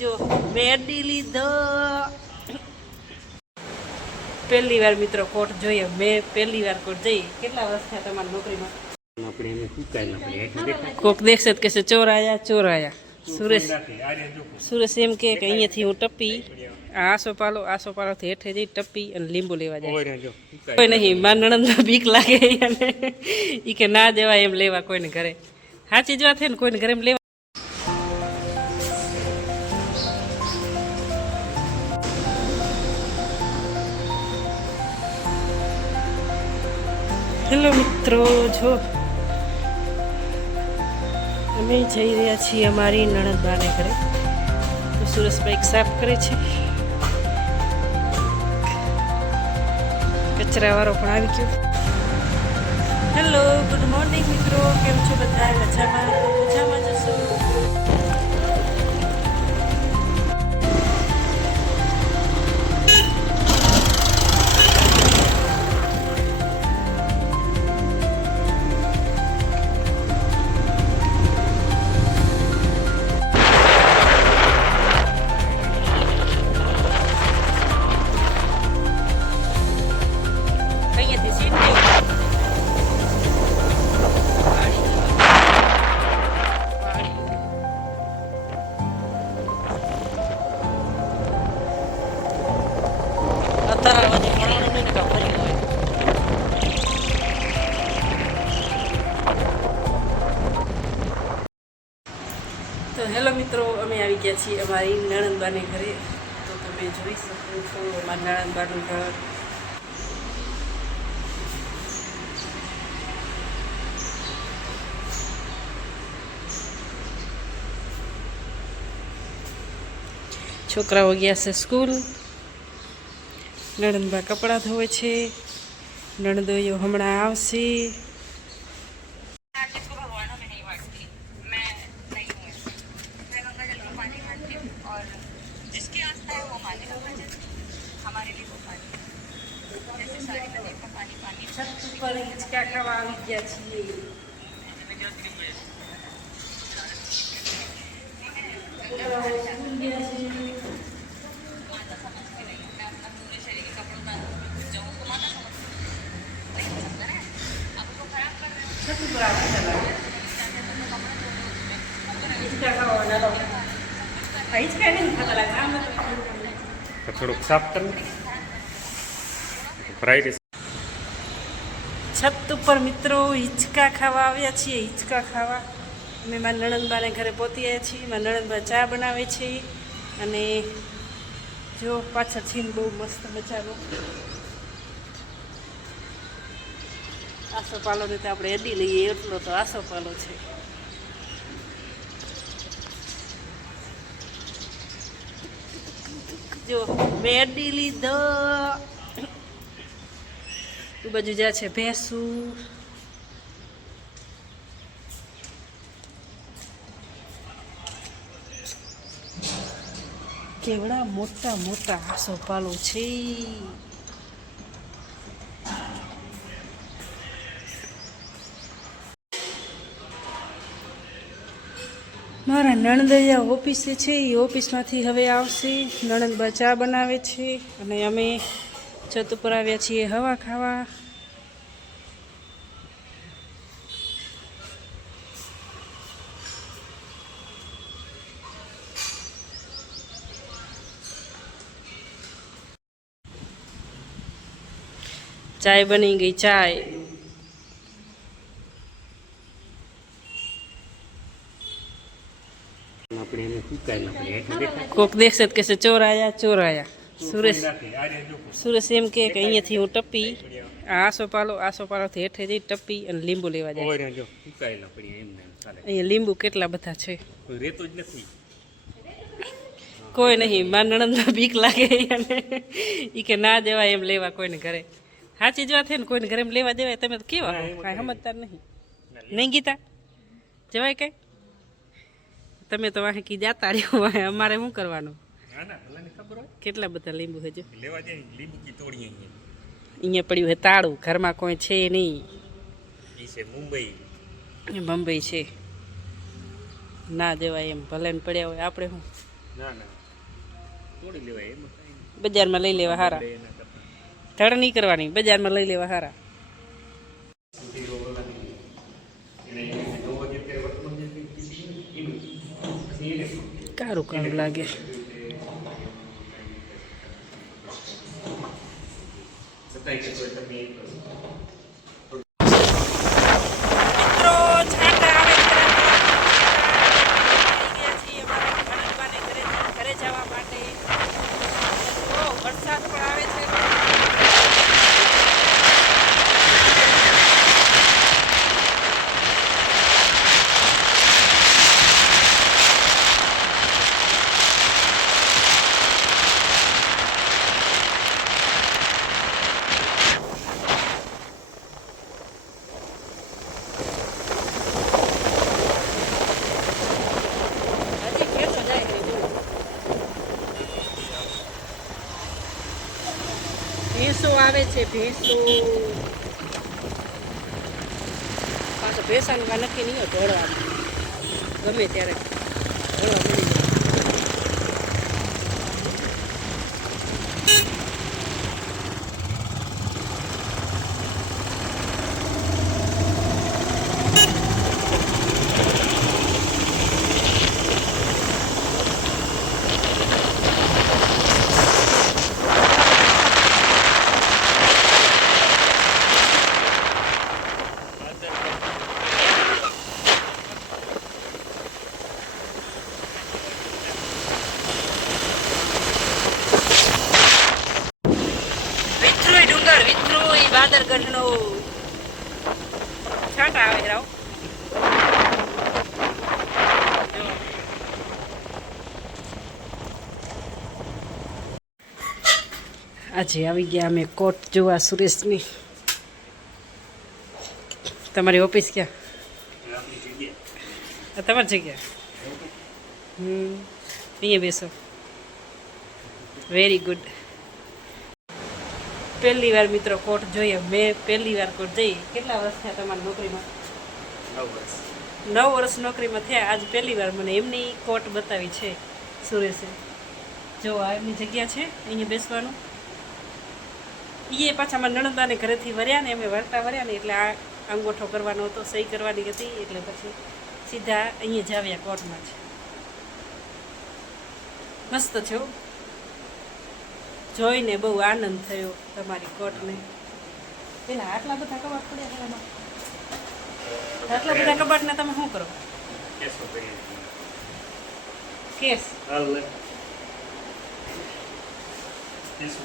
જો મેડી લીધો પહેલી વાર મિત્રો કોટ જોઈએ મેં પહેલી વાર કોટ જઈ કેટલા વર્ષ થયા તમારી નોકરીમાં કોક દેખશે તો કહેશે ચોર આયા સુરેશ એમ કે અહીંયાથી હું ટપ્પી આસોપાલોથી હેઠે જઈ ટપ્પી અને લીંબુ લેવા જાય કોઈ નહીં મારા નણંદને બીક લાગે અને એ કે ના દેવાય એમ લેવા કોઈને ઘરે સાચી જ વાત છે ને કોઈને ઘરે એમ લેવા. હેલો મિત્રો, જો અમે જઈ રહ્યા છીએ અમારી નણંદબાને ઘરે. તો સુરેશભાઈ સાફ કરે છે, કચરાવાળો પણ આવી ગયો. હેલો, ગુડ મોર્નિંગ મિત્રો, કેમ છો બધા? મજામાં? મજામાં જશો. તો હેલો મિત્રો, અમે આવી ગયા છીએ અમારી નણંદબાને ઘરે. તો તમે જોઈ શકો છો અમારા નણંદબાનું ઘર. છોકરાઓ ગયા છે સ્કૂલ. નણંદબા કપડાં ધોવે છે. નણંદોઈઓ હમણાં આવશે. છત ઉપર હિંચકા ખાવા આવી ગયા છીએ. થોડુંક સાફ કરવું. છત ઉપર મિત્રો હિંચકા ખાવા આવ્યા છીએ. હિંચકા ખાવા અમે મારા નણંદબાને ઘરે પહોંચી આવ્યા છીએ. મારા નણંદબા ચા બનાવે છે અને જો પાછળ છીન બહુ મસ્ત મજાનો આસોપાલોને તો આપણે અડી લઈએ એટલો તો આસોપાલો છે. જો મેં અડી લીધો. એ બાજુ જ્યાં છે ભેંસું. કેવડા મોટા મોટા આસોપાલો છે. મારા નણંદૈયા ઓફિસે છે. એ ઓફિસમાંથી હવે આવશે. નણંદબા ચા બનાવે છે અને અમે છત ઉપર આવ્યા છીએ હવા ખાવા. ચાય બની ગઈ. ચાય કોક દેખશે તો કહેશે ચોર આયા. સુરેશ એમ કે અહીંયાથી હું ટપ્પી આસોપાલોથી હેઠે જઈ ટપ્પી અને લીંબુ લેવા જાય. અહીંયા લીંબુ કેટલા બધા છે. કોઈ નહીં મારા નણંદને બીક લાગે અને એ કે ના દેવાય એમ લેવા કોઈને ઘરે. સાચી જ વાત છે ને કોઈને ઘરે એમ લેવા દેવાય. તમે તો કેવા કાંઈ સમજતા નહીં ગીતા જવાય કઈ. તમે તો વાહે કી જાતા રહ્યો. અમારે શું કરવાનું? કેટલા બધા લીંબુ છે જો અહીંયા પડ્યું છે તાળું. ઘરમાં કોઈ છે નહીં. મુંબઈ છે ના દેવાય એમ. ભલે ને પડ્યા હોય આપણે શું ના ના તોડી લેવાય એમાં કાંઈ નહીં. બજારમાં લઈ લેવા હારા. આપણે એના કરતાં ધડ નહીં કરવાની, બજારમાં લઈ લેવા હારા. સુધીરો ઓલાની એને એને જોવા જે અત્યારે વર્તમાન જે પીસી છે ને, એનું પછી એને કારું કારું લાગે. છતાંય કે તોય તમે એક કરો. મિત્રો છાંટા આવે છે. આવી ગયા છીએ અમારા નણંદબાને ઘરે જવા માટે. જો વરસાદ પણ આવે છે. હજી ખેતો જાય છે બહુ. ભેંસો આવે છે, ભેંસો. પાછો ભેંસાનું કાંઈ નક્કી નહીં હોય ઢોળવાનું. ગમે ત્યારે ઢોળવા મળી જાય. વિથરોય ડુંગર, વિથરોય બાદરગઢનો છાંટા આવે રાવ. જો. આજે આવી ગયા અમે કોટ જોવા સુરેશની. તમારી ઓફિસ ક્યાં? આપણી જગ્યા આ તમારી જગ્યા. અહીંયા બેસો. Very good. પહેલી વાર મિત્રો કોટ જોઈએ. મેં પહેલી વાર કોટ જઈ. કેટલા વર્ષ થયા તમારી નોકરીમાં? 9 વર્ષ 9 વર્ષ નોકરીમાં થયા. આજ પહેલી વાર મને એમની કોટ બતાવી છે સુરેશે. જો આ એમની જગ્યા છે, અહીંયા બેસવાનું. એ પાછા મારા નણંદાને ઘરેથી વર્યા ને, અમે વળતા વર્યા ને એટલે આ અંગોઠો કરવાનો હતો, સહી કરવાની હતી, એટલે પછી સીધા અહીંયા જ આવ્યા કોર્ટમાં જ. મસ્ત છે હો. જોઈને બહુ આનંદ થયો તમારી કોટને. પેલા આટલા બધા કબાટ પડ્યા છે એમાં. આટલા બધા કબાટને તમે શું કરો? કેસો કરીએ કેસ? હાલ લે કેસો